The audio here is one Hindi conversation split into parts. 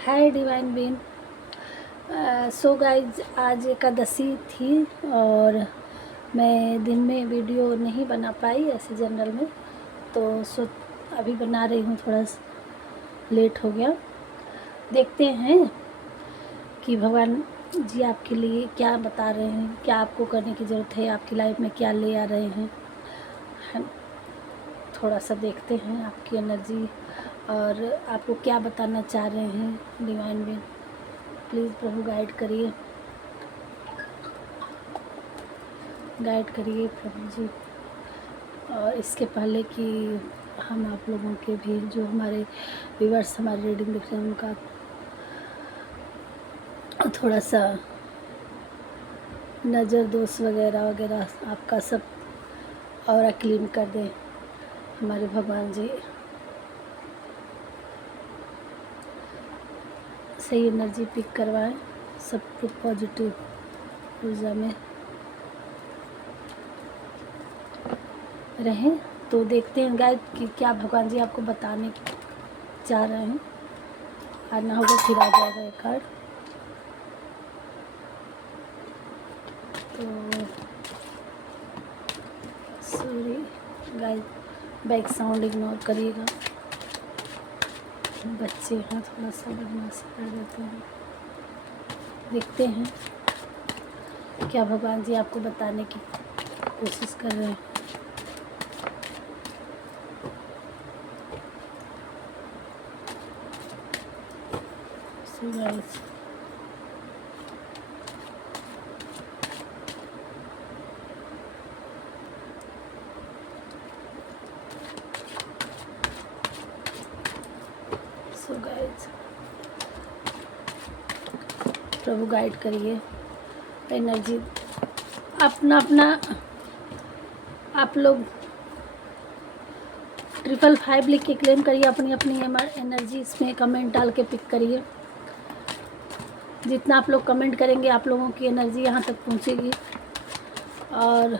हाय डिवाइन बीन। सो गाइज, आज एकादशी थी और मैं दिन में वीडियो नहीं बना पाई ऐसे जनरल में, तो अभी बना रही हूँ। थोड़ा लेट हो गया। देखते हैं कि भगवान जी आपके लिए क्या बता रहे हैं, क्या आपको करने की ज़रूरत है, आपकी लाइफ में क्या ले आ रहे हैं। थोड़ा सा देखते हैं आपकी एनर्जी और आपको क्या बताना चाह रहे हैं डिवाइन बीन। प्लीज़ प्रभु गाइड करिए प्रभु जी। और इसके पहले कि हम आप लोगों के भी जो हमारे व्यूअर्स हमारी रीडिंग देख रहे हैं उनका थोड़ा सा नज़र दोष वगैरह वगैरह आपका सब और क्लीन कर दें हमारे भगवान जी। सही एनर्जी पिक करवाएं, सब कुछ पॉजिटिव ऊर्जा में रहें। तो देखते हैं गाइड कि क्या भगवान जी आपको बताने चाह रहे हैं। आना होगा फिर आ जाएगा एक कार्ड। तो sorry guide, back sound ignore करिएगा, बच्चे हैं थोड़ा सा बदमाशी कर देते हैं। देखते हैं क्या भगवान जी आपको बताने की कोशिश कर रहे हैं। सो गाइस, प्रभु गाइड करिए एनर्जी अपना अपना। आप लोग 555 लिख के क्लेम करिए अपनी अपनी एनर्जी। इसमें कमेंट डाल के पिक करिए। जितना आप लोग कमेंट करेंगे आप लोगों की एनर्जी यहाँ तक पहुँचेगी। और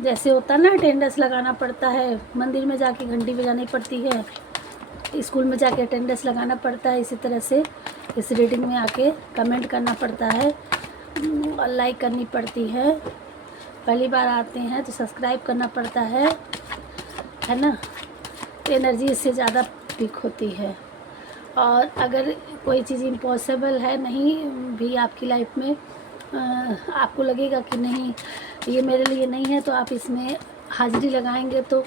जैसे होता है ना, अटेंडेंस लगाना पड़ता है, मंदिर में जाके घंटी बजानी पड़ती है, स्कूल में जाके अटेंडेंस लगाना पड़ता है, इसी तरह से इस रीडिंग में आके कमेंट करना पड़ता है और लाइक करनी पड़ती है। पहली बार आते हैं तो सब्सक्राइब करना पड़ता है ना। तो एनर्जी इससे ज़्यादा पिक होती है। और अगर कोई चीज़ इम्पॉसिबल है नहीं भी आपकी लाइफ में, आपको लगेगा कि नहीं ये मेरे लिए नहीं है, तो आप इसमें हाज़िरी लगाएंगे तो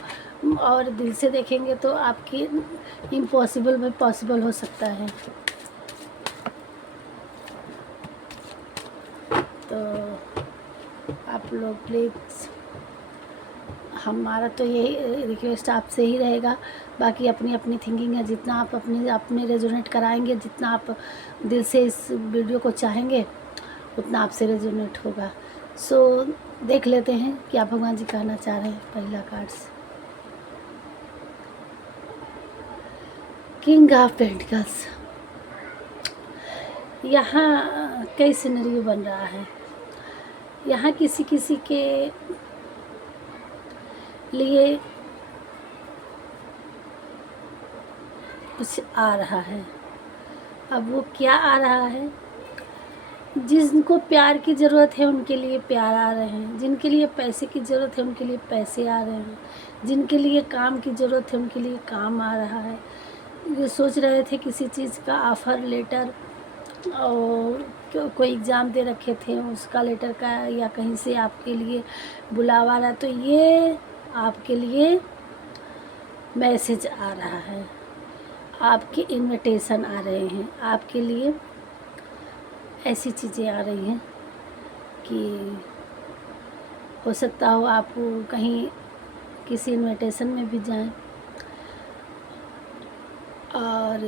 और दिल से देखेंगे तो आपकी इम्पॉसिबल में पॉसिबल हो सकता है। तो आप लोग प्लीज़, हमारा तो यही रिक्वेस्ट आपसे ही रहेगा। बाकी अपनी अपनी थिंकिंग है, जितना आप अपने रेजोनेट कराएंगे, जितना आप दिल से इस वीडियो को चाहेंगे उतना आपसे रेजोनेट होगा। सो देख लेते हैं क्या भगवान जी कहना चाह रहे हैं। पहला कार्ड से किंग ऑफ पेंटिकल्स। यहाँ कई सिनेरियो बन रहा है। यहाँ किसी किसी के लिए कुछ आ रहा है। अब वो क्या आ रहा है? जिनको प्यार की ज़रूरत है उनके लिए प्यार आ रहे हैं, जिनके लिए पैसे की ज़रूरत है उनके लिए पैसे आ रहे हैं, जिनके लिए काम की ज़रूरत है उनके लिए काम आ रहा है। जो सोच रहे थे किसी चीज़ का ऑफ़र लेटर और कोई एग्ज़ाम दे रखे थे उसका लेटर का या कहीं से आपके लिए बुलावा रहा, तो ये आपके लिए मैसेज आ रहा है, आपके इनविटेशन आ रहे हैं, आपके लिए ऐसी चीज़ें आ रही हैं कि हो सकता हो आप कहीं किसी इनविटेशन में भी जाएं और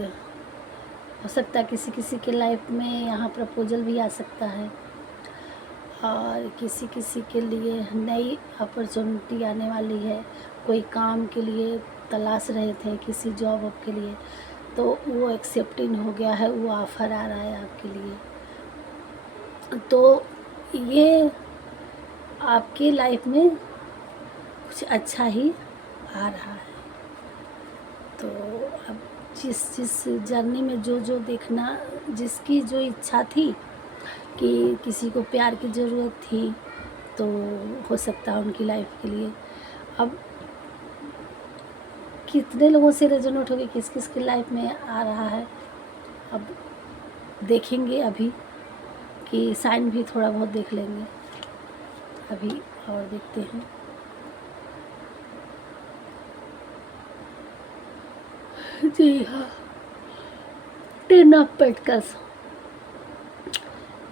हो सकता है किसी किसी के लाइफ में यहाँ प्रपोजल भी आ सकता है और किसी किसी के लिए नई अपॉर्चुनिटी आने वाली है। कोई काम के लिए तलाश रहे थे किसी जॉब के लिए, तो वो एक्सेप्टिंग हो गया है, वो ऑफ़र आ रहा है आपके लिए। तो ये आपकी लाइफ में कुछ अच्छा ही आ रहा है। तो अब जिस जर्नी में जो जो देखना, जिसकी जो इच्छा थी कि किसी को प्यार की ज़रूरत थी, तो हो सकता है उनकी लाइफ के लिए। अब कितने लोगों से रेजोनेट होगी, किस किस की लाइफ में आ रहा है, अब देखेंगे अभी कि साइन भी थोड़ा बहुत देख लेंगे अभी और देखते हैं। जी हाँ, 10 ऑफ पेंटिकल्स,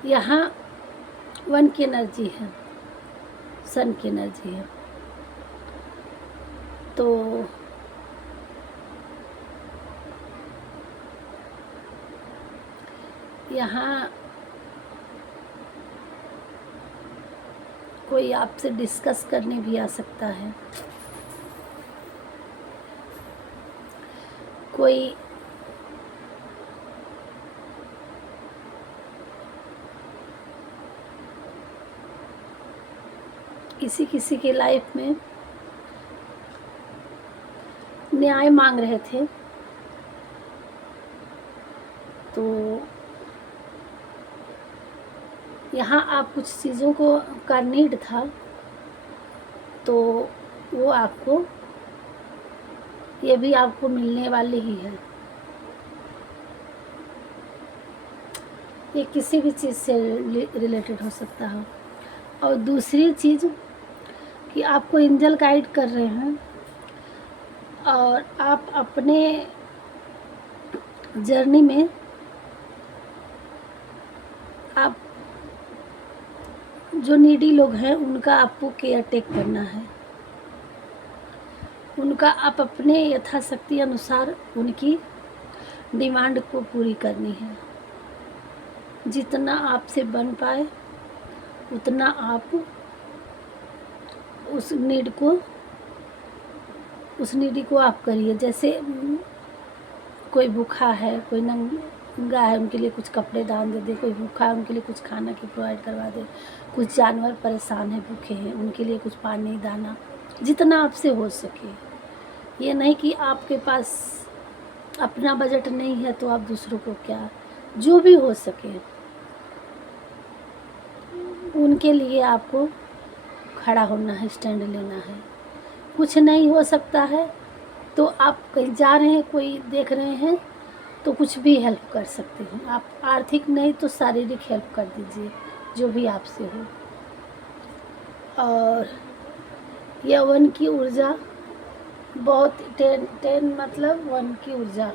यहाँ 1 की एनर्जी है, सन की एनर्जी है। तो यहाँ कोई आपसे डिस्कस करने भी आ सकता है, कोई किसी किसी के लाइफ में न्याय मांग रहे थे, तो यहाँ आप कुछ चीज़ों को का नीड था, तो वो आपको, ये भी आपको मिलने वाली ही है। ये किसी भी चीज़ से रिलेटेड हो सकता है। और दूसरी चीज़ कि आपको एंजल गाइड कर रहे हैं और आप अपने जर्नी में आप जो नीडी लोग हैं उनका आपको केयर टेक करना है, उनका आप अपने यथाशक्ति अनुसार उनकी डिमांड को पूरी करनी है। जितना आपसे बन पाए उतना आप उस नीडी को आप करिए। जैसे कोई भूखा है, कोई नंगा है, उनके लिए कुछ कपड़े दान दे दे, कोई भूखा है उनके लिए कुछ खाना की प्रोवाइड करवा दे, कुछ जानवर परेशान है, भूखे हैं, उनके लिए कुछ पानी दाना, जितना आपसे हो सके। ये नहीं कि आपके पास अपना बजट नहीं है तो आप दूसरों को क्या, जो भी हो सके उनके लिए आपको खड़ा होना है, स्टैंड लेना है। कुछ नहीं हो सकता है तो आप कहीं जा रहे हैं, कोई देख रहे हैं तो कुछ भी हेल्प कर सकते हैं आप। आर्थिक नहीं तो शारीरिक हेल्प कर दीजिए, जो भी आपसे हो। और यह 1 की ऊर्जा बहुत 10 मतलब 1 की ऊर्जा,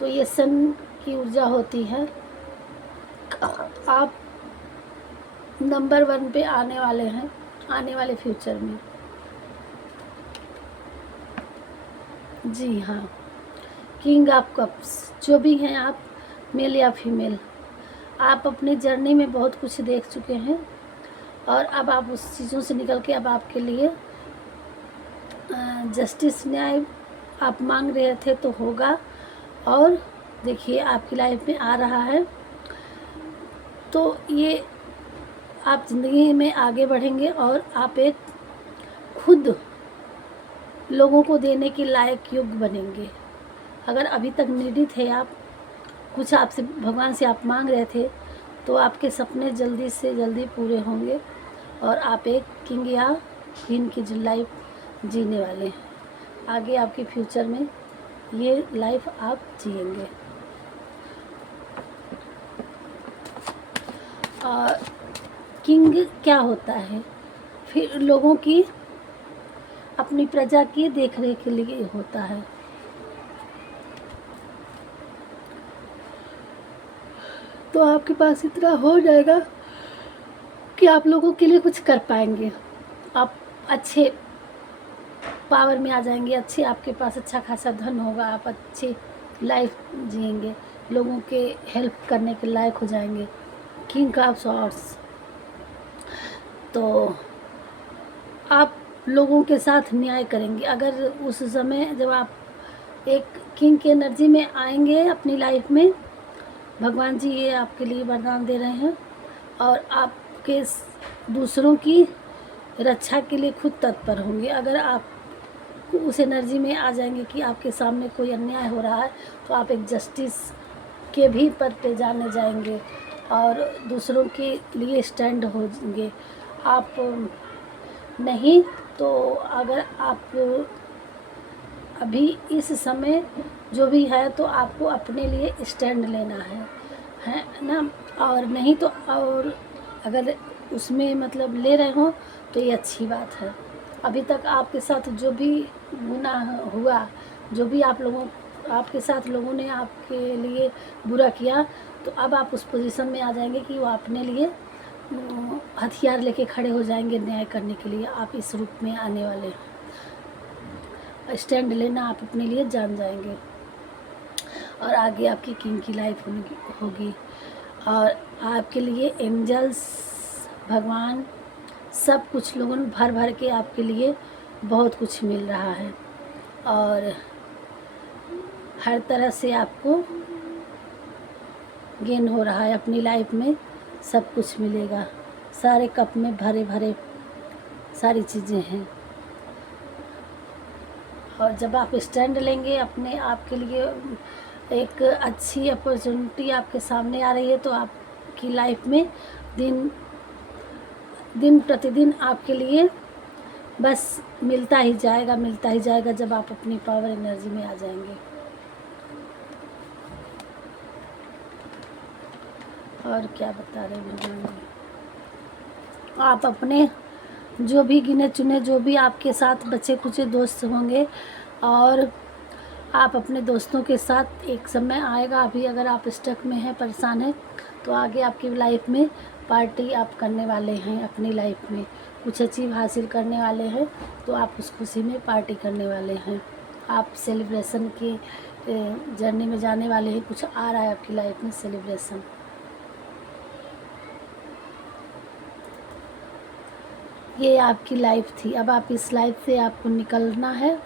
तो ये सन की ऊर्जा होती है। आप नंबर 1 पे आने वाले हैं आने वाले फ्यूचर में। जी हाँ, किंग ऑफ कप्स, जो भी हैं आप, मेल या फीमेल, आप अपनी जर्नी में बहुत कुछ देख चुके हैं और अब आप उस चीज़ों से निकल के अब आपके लिए जस्टिस, न्याय आप मांग रहे थे तो होगा। और देखिए आपकी लाइफ में आ रहा है, तो ये आप ज़िंदगी में आगे बढ़ेंगे और आप एक खुद लोगों को देने के लायक योग्य बनेंगे। अगर अभी तक नीडी थे आप, कुछ आपसे भगवान से आप मांग रहे थे, तो आपके सपने जल्दी से जल्दी पूरे होंगे और आप एक किंग या क्वीन की लाइफ जीने वाले हैं। आगे आपके फ्यूचर में ये लाइफ आप जिएंगे। और किंग क्या होता है, फिर लोगों की, अपनी प्रजा की देखरेख के लिए होता है। तो आपके पास इतना हो जाएगा कि आप लोगों के लिए कुछ कर पाएंगे, आप अच्छे पावर में आ जाएंगे, अच्छे आपके पास अच्छा खासा धन होगा, आप अच्छी लाइफ जिएंगे, लोगों के हेल्प करने के लायक हो जाएंगे। किंग ऑफ सॉर्ड्स, तो आप लोगों के साथ न्याय करेंगे। अगर उस समय जब आप एक किंग की एनर्जी में आएंगे अपनी लाइफ में, भगवान जी ये आपके लिए वरदान दे रहे हैं और आपके दूसरों की रक्षा के लिए खुद तत्पर होंगे। अगर आप उस एनर्जी में आ जाएंगे कि आपके सामने कोई अन्याय हो रहा है तो आप एक जस्टिस के भी पद पे जाने जाएंगे और दूसरों के लिए स्टैंड होंगे आप। नहीं तो अगर आप अभी इस समय जो भी है तो आपको अपने लिए स्टैंड लेना है ना। और नहीं तो और अगर उसमें मतलब ले रहे हो तो ये अच्छी बात है। अभी तक आपके साथ जो भी गुनाह हुआ, जो भी आपके साथ लोगों ने आपके लिए बुरा किया, तो अब आप उस पोजीशन में आ जाएंगे कि वो अपने लिए हथियार लेके खड़े हो जाएंगे न्याय करने के लिए। आप इस रूप में आने वाले हैं, स्टैंड लेना आप अपने लिए जान जाएंगे और आगे आपकी किंग की लाइफ होगी। और आपके लिए एंजल्स, भगवान, सब कुछ लोगों ने भर भर के आपके लिए बहुत कुछ मिल रहा है और हर तरह से आपको गेन हो रहा है अपनी लाइफ में। सब कुछ मिलेगा, सारे कप में भरे भरे सारी चीज़ें हैं। और जब आप स्टैंड लेंगे अपने आप के लिए, एक अच्छी अपॉर्चुनिटी आपके सामने आ रही है तो आपकी लाइफ में दिन प्रतिदिन आपके लिए बस मिलता ही जाएगा जब आप अपनी पावर एनर्जी में आ जाएंगे। और क्या बता रहे भगवान जी, आप अपने जो भी गिने चुने जो भी आपके साथ बचे कुचे दोस्त होंगे और आप अपने दोस्तों के साथ एक समय आएगा, अभी अगर आप स्टक में हैं, परेशान हैं, तो आगे आपकी लाइफ में पार्टी आप करने वाले हैं। अपनी लाइफ में कुछ अचीव हासिल करने वाले हैं तो आप उस खुशी में पार्टी करने वाले हैं। आप सेलिब्रेशन की जर्नी में जाने वाले हैं। कुछ आ रहा है आपकी लाइफ में सेलिब्रेशन। ये आपकी लाइफ थी, अब आप इस लाइफ से आपको निकलना है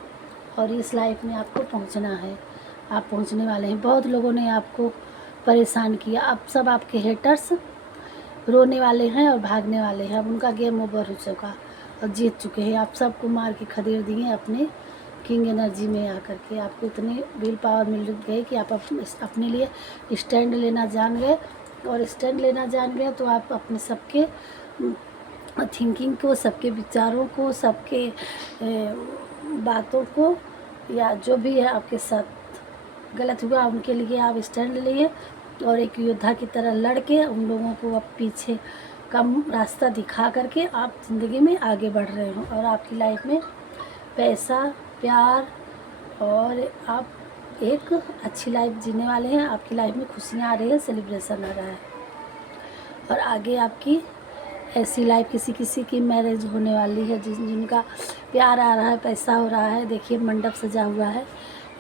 और इस लाइफ में आपको पहुंचना है। आप पहुंचने वाले हैं। बहुत लोगों ने आपको परेशान किया, अब सब आपके हेटर्स रोने वाले हैं और भागने वाले हैं। अब उनका गेम ओवर हो चुका और जीत चुके हैं। आप सबको मार के खदेड़ दिए अपने किंग एनर्जी में आकर के। आपको इतनी विल पावर मिल गई कि आप अपने लिए स्टैंड लेना जान गए और स्टैंड लेना जान गए तो आप अपने सबके थिंकिंग को, सबके विचारों को, सबके बातों को या जो भी है आपके साथ गलत हुआ उनके लिए आप स्टैंड लिए और एक योद्धा की तरह लड़ के उन लोगों को अब पीछे कम रास्ता दिखा करके आप ज़िंदगी में आगे बढ़ रहे हो। और आपकी लाइफ में पैसा, प्यार और आप एक अच्छी लाइफ जीने वाले हैं। आपकी लाइफ में खुशियाँ आ रही है, सेलिब्रेशन आ रहा है और आगे आपकी ऐसी लाइफ किसी की मैरिज होने वाली है, जिनका प्यार आ रहा है, पैसा हो रहा है। देखिए मंडप सजा हुआ है,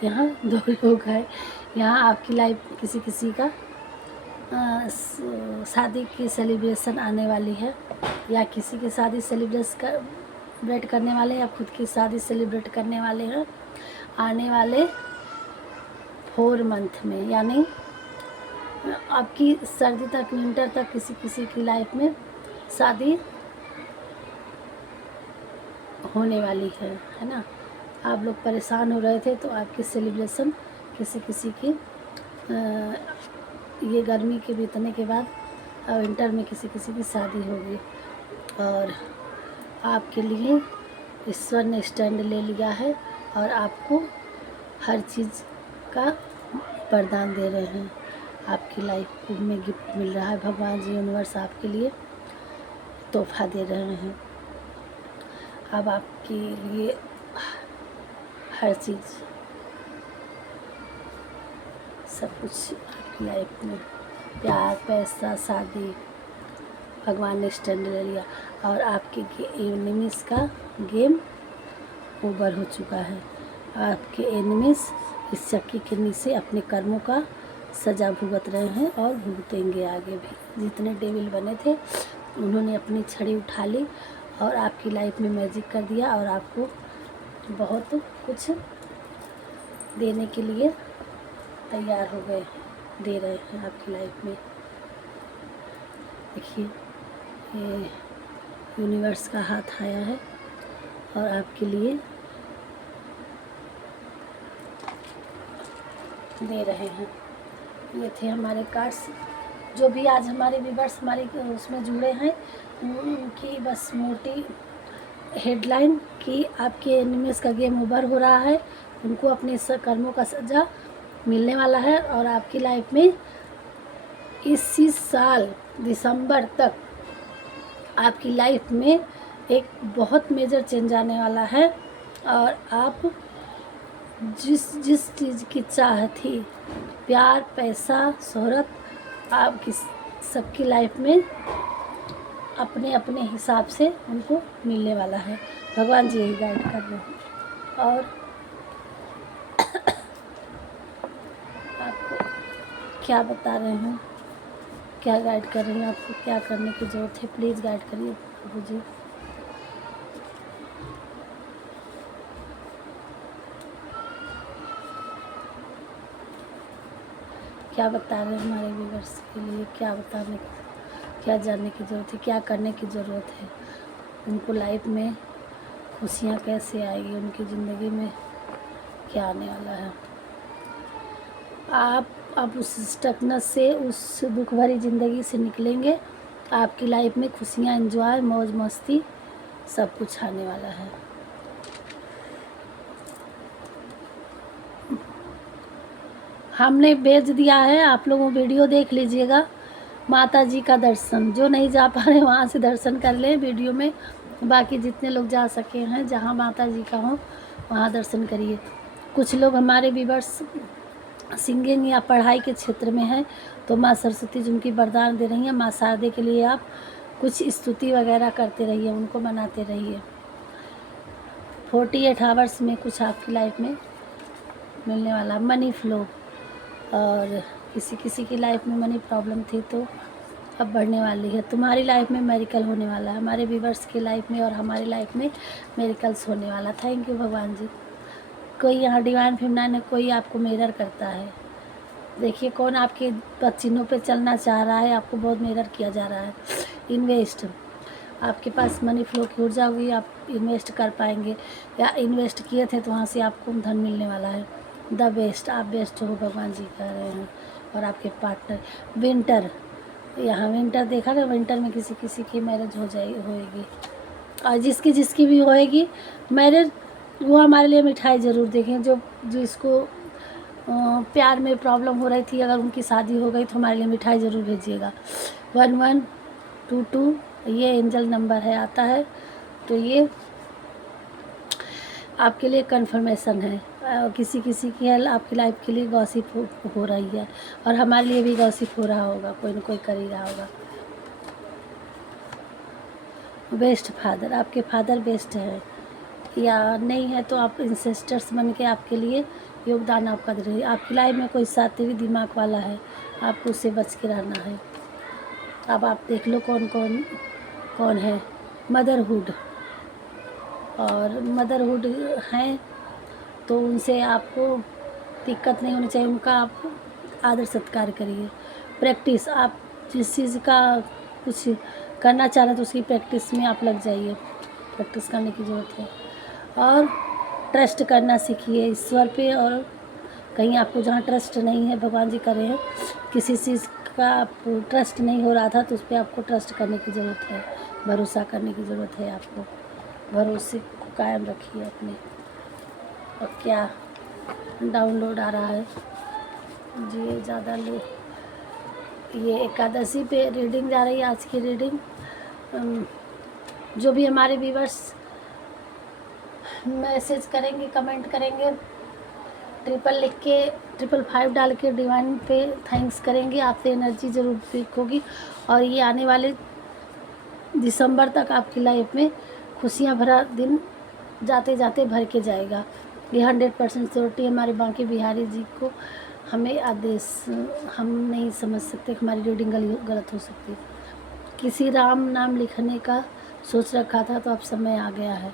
यहाँ 2 लोग हैं। यहाँ आपकी लाइफ किसी का शादी की सेलिब्रेशन आने वाली है या किसी की शादी सेलिब्रेट करने वाले हैं या खुद की शादी सेलिब्रेट करने वाले हैं आने वाले 4 मंथ में। यानी आपकी सर्दी तक, विंटर तक किसी की लाइफ में शादी होने वाली है ना। आप लोग परेशान हो रहे थे तो आपकी सेलिब्रेशन किसी की ये गर्मी के बीतने के बाद विंटर में किसी की शादी होगी। और आपके लिए ईश्वर ने स्टैंड ले लिया है और आपको हर चीज़ का वरदान दे रहे हैं। आपकी लाइफ में गिफ्ट मिल रहा है। भगवान जी, यूनिवर्स आपके लिए तोहफा दे रहे हैं। अब आपके लिए हर चीज़, सब कुछ आपकी लाइफ में, प्यार, पैसा, शादी, भगवान ने स्टैंड ले लिया और आपके एनिमीज़ का गेम ओवर हो चुका है। आपके एनिमीज़ इस चक्की के नीचे अपने कर्मों का सज़ा भुगत रहे हैं और भुगतेंगे आगे भी। जितने डेविल बने थे उन्होंने अपनी छड़ी उठा ली और आपकी लाइफ में मैजिक कर दिया और आपको बहुत कुछ देने के लिए तैयार हो गए, दे रहे हैं आपकी लाइफ में। देखिए ये यूनिवर्स का हाथ आया है और आपके लिए दे रहे हैं। ये थे हमारे कार्ड्स। जो भी आज हमारे व्यूअर्स हमारे उसमें जुड़े हैं उनकी बस मोटी हेडलाइन कि आपके एनिमीज का गेम ओवर हो रहा है, उनको अपने कर्मों का सज़ा मिलने वाला है और आपकी लाइफ में इसी साल दिसंबर तक आपकी लाइफ में एक बहुत मेजर चेंज आने वाला है। और आप जिस जिस चीज़ की चाह थी, प्यार, पैसा, शोहरत, आपकी सबकी लाइफ में अपने अपने हिसाब से उनको मिलने वाला है। भगवान जी यही गाइड कर रहे हैं। और आपको क्या बता रहे हैं, क्या गाइड कर रही हैं, आपको क्या करने की ज़रूरत है, प्लीज़ गाइड करिए प्रभु जी। क्या बता रहे हैं हमारे व्यूअर्स के लिए, क्या बताने, क्या जानने की ज़रूरत है, क्या करने की ज़रूरत है, उनको लाइफ में खुशियाँ कैसे आएगी, उनकी ज़िंदगी में क्या आने वाला है। आप उस स्टकनेस से, उस दुख भरी ज़िंदगी से निकलेंगे। आपकी लाइफ में खुशियाँ, एंजॉय, मौज मस्ती सब कुछ आने वाला है। हमने भेज दिया है, आप लोगों वीडियो देख लीजिएगा। माता जी का दर्शन, जो नहीं जा पा रहे वहाँ से दर्शन कर लें वीडियो में। बाकी जितने लोग जा सके हैं, जहाँ माता जी का हो वहाँ दर्शन करिए। कुछ लोग हमारे व्यूअर्स सिंगिंग या पढ़ाई के क्षेत्र में हैं, तो माँ सरस्वती जी उनकी वरदान दे रही हैं। माँ शारदे के लिए आप कुछ स्तुति वगैरह करते रहिए, उनको मनाते रहिए। 48 आवर्स में कुछ आपकी लाइफ में मिलने वाला। मनी फ्लो, और किसी किसी की लाइफ में मनी प्रॉब्लम थी तो अब बढ़ने वाली है। तुम्हारी लाइफ में मेरिकल होने वाला है, हमारे व्यूअर्स की लाइफ में और हमारी लाइफ में मेरिकल्स होने वाला। थैंक यू भगवान जी। कोई यहाँ डिवाइन फेमिनाइन है, कोई आपको मिरर करता है। देखिए कौन आपके चिन्हों पे चलना चाह रहा है, आपको बहुत मिरर किया जा रहा है। इन्वेस्ट, आपके पास मनी फ्लो की ऊर्जा होगी, आप इन्वेस्ट कर पाएंगे, या इन्वेस्ट किए थे तो वहाँ से आपको धन मिलने वाला है। द बेस्ट, आप बेस्ट हो, भगवान जी कह रहे हैं। और आपके पार्टनर, विंटर, यहाँ विंटर देखा ना, विंटर में किसी किसी की मैरिज होएगी। और जिसकी जिसकी भी होएगी मैरिज, वो हमारे लिए मिठाई ज़रूर देखें। जो जिसको प्यार में प्रॉब्लम हो रही थी, अगर उनकी शादी हो गई तो हमारे लिए मिठाई ज़रूर भेजिएगा। 1122 ये एंजल नंबर है, आता है तो ये आपके लिए कंफर्मेशन है। किसी किसी की है आपकी लाइफ के लिए गॉसिप हो रही है, और हमारे लिए भी गॉसिप हो रहा होगा, कोई न कोई कर ही रहा होगा। बेस्ट फादर, आपके फादर बेस्ट है, या नहीं है तो आप इंसेस्टर्स बन के आपके लिए योगदान आपका दे रही है। आपकी लाइफ में कोई सात्विक दिमाग वाला है, आपको उससे बच के रहना है। अब आप देख लो कौन कौन कौन है। मदरहुड, और मदरहुड हैं तो उनसे आपको दिक्कत नहीं होनी चाहिए, उनका आप आदर सत्कार करिए। प्रैक्टिस, आप जिस चीज़ का कुछ करना चाह रहे हैं तो उसकी प्रैक्टिस में आप लग जाइए, प्रैक्टिस करने की ज़रूरत है। और ट्रस्ट करना सीखिए ईश्वर पे, और कहीं आपको जहाँ ट्रस्ट नहीं है, भगवान जी कर रहे हैं किसी चीज़ का आपको ट्रस्ट नहीं हो रहा था तो उस पर आपको ट्रस्ट करने की ज़रूरत है, भरोसा करने की ज़रूरत है। आपको भरोसे को कायम रखिए अपने। और क्या डाउनलोड आ रहा है जी, ये ज़्यादा लो, ये एकादशी पे रीडिंग जा रही है आज की रीडिंग। जो भी हमारे व्यूअर्स मैसेज करेंगे, कमेंट करेंगे, ट्रिपल लिख के 555 डाल के डिवाइन पे थैंक्स करेंगे, आपसे एनर्जी ज़रूर पिक होगी। और ये आने वाले दिसंबर तक आपकी लाइफ में खुशियाँ भरा दिन जाते जाते भर के जाएगा। ये 100% श्योरिटी हमारे बांके बिहारी जी को हमें आदेश, हम नहीं समझ सकते कि हमारी रीडिंग गलत हो सकती है। किसी राम नाम लिखने का सोच रखा था तो अब समय आ गया है।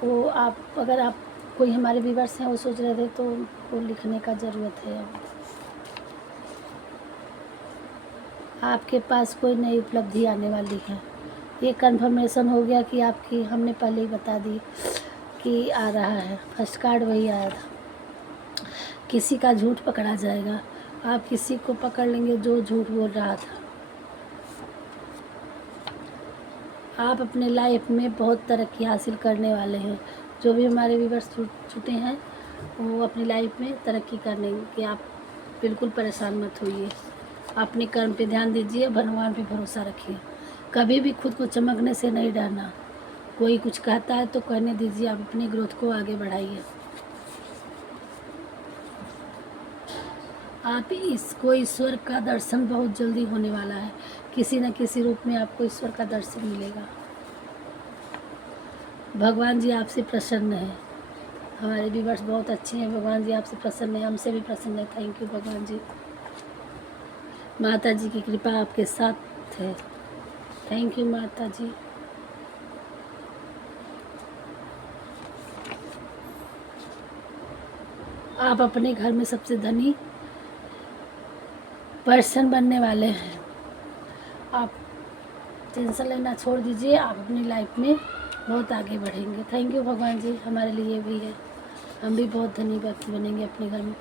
वो आप, अगर आप कोई हमारे व्यूअर्स हैं वो सोच रहे थे तो वो लिखने का ज़रूरत है। अब आपके पास कोई नई उपलब्धि आने वाली है, ये कंफर्मेशन हो गया कि आपकी, हमने पहले ही बता दी कि आ रहा है। फर्स्ट कार्ड वही आया था। किसी का झूठ पकड़ा जाएगा। आप किसी को पकड़ लेंगे जो झूठ बोल रहा था। आप अपने लाइफ में बहुत तरक्की हासिल करने वाले हैं। जो भी हमारे व्यूअर्स छूटे हैं वो अपनी लाइफ में तरक्की करने के, आप बिल्कुल परेशान मत होइए। अपने कर्म पे ध्यान दीजिए, भगवान पे भरोसा रखिए। कभी भी खुद को चमकने से नहीं डरना। कोई कुछ कहता है तो कहने दीजिए, आप अपनी ग्रोथ को आगे बढ़ाइए। आप इसको ईश्वर का दर्शन बहुत जल्दी होने वाला है। किसी न किसी रूप में आपको ईश्वर का दर्शन मिलेगा। भगवान जी आपसे प्रसन्न है। हमारे व्यूअर्स बहुत अच्छे हैं। भगवान जी आपसे प्रसन्न है, हमसे भी प्रसन्न है। थैंक यू भगवान जी। माता जी की कृपा आपके साथ है। थैंक यू माता जी। आप अपने घर में सबसे धनी पर्सन बनने वाले हैं। आप टेंशन लेना छोड़ दीजिए, आप अपनी लाइफ में बहुत आगे बढ़ेंगे। थैंक यू भगवान जी, हमारे लिए भी है। हम भी बहुत धनी व्यक्ति बनेंगे अपने घर में।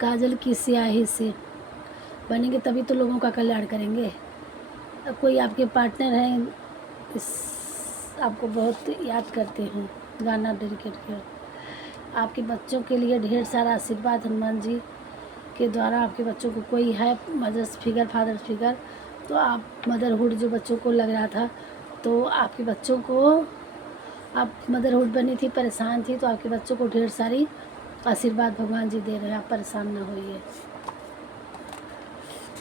काजल की स्याही से बनेंगे तभी तो लोगों का कल्याण करेंगे। अब कोई आपके पार्टनर हैं, इस आपको बहुत याद करते हैं, गाना डेडिकेट कर। आपके बच्चों के लिए ढेर सारा आशीर्वाद हनुमान जी के द्वारा। आपके बच्चों को कोई है मदर्स फिगर, फादर्स फिगर, तो आप मदरहुड जो बच्चों को लग रहा था, तो आपके बच्चों को, आप मदरहुड बनी थी, परेशान थी, तो आपके बच्चों को ढेर सारी आशीर्वाद भगवान जी दे रहे हैं। आप परेशान ना होइए।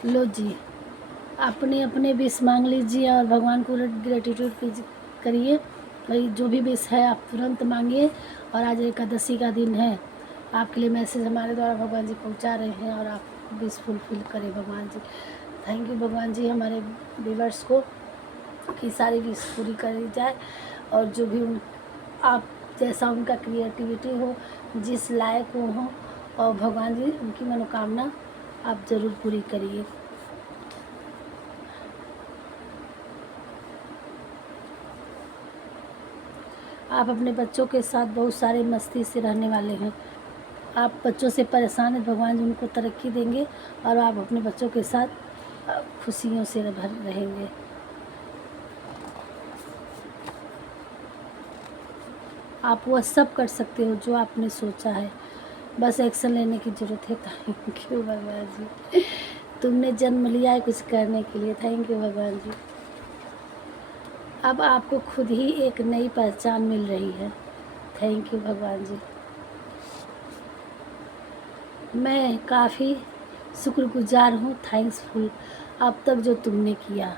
लो जी, अपने अपने विश मांग लीजिए और भगवान को ग्रेटिट्यूड करिए। भाई जो भी विश है आप तुरंत मांगिए। और आज एकादशी का दिन है, आपके लिए मैसेज हमारे द्वारा भगवान जी पहुंचा रहे हैं और आप विश फुलफिल करें भगवान जी। थैंक यू भगवान जी, हमारे व्यूअर्स को की सारी विश पूरी करी जाए। और जो भी आप जैसा उनका क्रिएटिविटी हो, जिस लायक वो हो, और भगवान जी उनकी मनोकामना आप ज़रूर पूरी करिए। आप अपने बच्चों के साथ बहुत सारे मस्ती से रहने वाले हैं। आप बच्चों से परेशान हैं, भगवान जी उनको तरक्की देंगे और आप अपने बच्चों के साथ खुशियों से भर रहेंगे। आप वह सब कर सकते हो जो आपने सोचा है, बस एक्शन लेने की ज़रूरत है। थैंक यू भगवान जी, तुमने जन्म लिया है कुछ करने के लिए। थैंक यू भगवान जी। अब आपको खुद ही एक नई पहचान मिल रही है। थैंक यू भगवान जी। मैं काफ़ी शुक्रगुजार हूँ, थैंक्सफुल अब तक जो तुमने किया।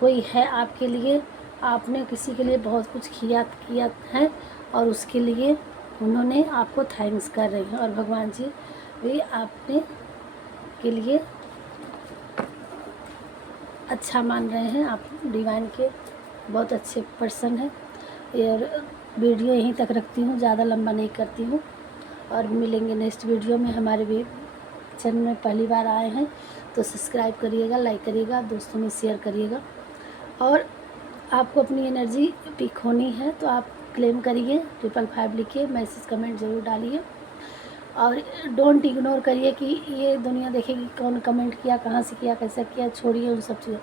कोई है आपके लिए, आपने किसी के लिए बहुत कुछ किया है और उसके लिए उन्होंने आपको थैंक्स कर रहे हैं। और भगवान जी भी आपने के लिए अच्छा मान रहे हैं। आप डिवाइन के बहुत अच्छे पर्सन हैं। और वीडियो यहीं तक रखती हूँ, ज़्यादा लंबा नहीं करती हूँ। और मिलेंगे नेक्स्ट वीडियो में। हमारे भी चैनल में पहली बार आए हैं तो सब्सक्राइब करिएगा, लाइक करिएगा, दोस्तों में शेयर करिएगा। और आपको अपनी एनर्जी पीक होनी है तो आप क्लेम करिए, 555 लिखिए, मैसेज कमेंट ज़रूर डालिए। और डोंट इग्नोर करिए कि ये दुनिया देखेगी कौन कमेंट किया, कहाँ से किया, कैसे किया, छोड़िए उन सब चीज़ों।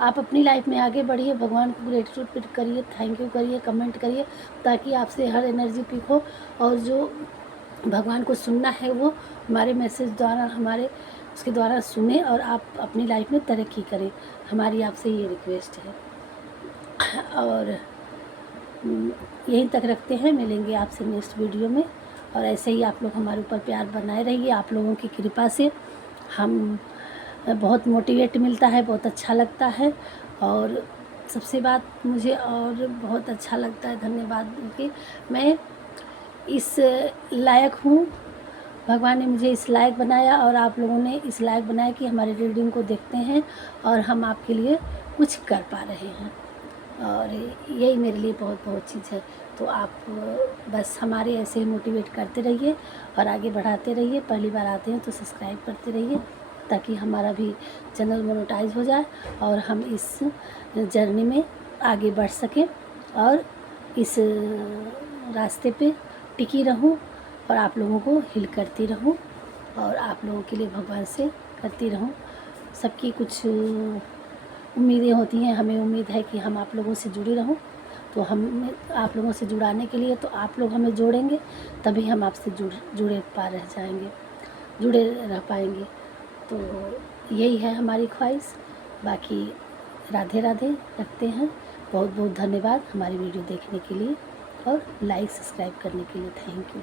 आप अपनी लाइफ में आगे बढ़िए, भगवान को ग्रेटिट्यूड करिए, थैंक यू करिए, कमेंट करिए, ताकि आपसे हर एनर्जी पिक हो। और जो भगवान को सुनना है वो हमारे मैसेज द्वारा, हमारे उसके द्वारा सुने और आप अपनी लाइफ में तरक्की करें। हमारी आपसे ये रिक्वेस्ट है। और यहीं तक रखते हैं, मिलेंगे आपसे नेक्स्ट वीडियो में। और ऐसे ही आप लोग हमारे ऊपर प्यार बनाए रहिए। आप लोगों की कृपा से हम बहुत मोटिवेट मिलता है, बहुत अच्छा लगता है। और सबसे बात मुझे और बहुत अच्छा लगता है, धन्यवाद कि मैं इस लायक हूँ। भगवान ने मुझे इस लायक बनाया और आप लोगों ने इस लायक बनाया कि हमारे रीडिंग को देखते हैं और हम आपके लिए कुछ कर पा रहे हैं। और यही मेरे लिए बहुत बहुत चीज़ है। तो आप बस हमारे ऐसे ही मोटिवेट करते रहिए और आगे बढ़ाते रहिए। पहली बार आते हैं तो सब्सक्राइब करते रहिए ताकि हमारा भी चैनल मोनेटाइज हो जाए और हम इस जर्नी में आगे बढ़ सकें और इस रास्ते पे टिकी रहूं और आप लोगों को हील करती रहूं और आप लोगों के लिए भगवान से करती रहूं। सबकी कुछ उम्मीदें होती हैं, हमें उम्मीद है कि हम आप लोगों से जुड़ी रहूं, तो हम आप लोगों से जुड़ाने के लिए तो आप लोग हमें जोड़ेंगे, तभी हम आपसे जुड़े रह जाएंगे, जुड़े रह पाएंगे। तो यही है हमारी ख्वाहिश। बाकी राधे राधे रखते हैं। बहुत बहुत धन्यवाद हमारी वीडियो देखने के लिए और लाइक सब्सक्राइब करने के लिए। Thank you.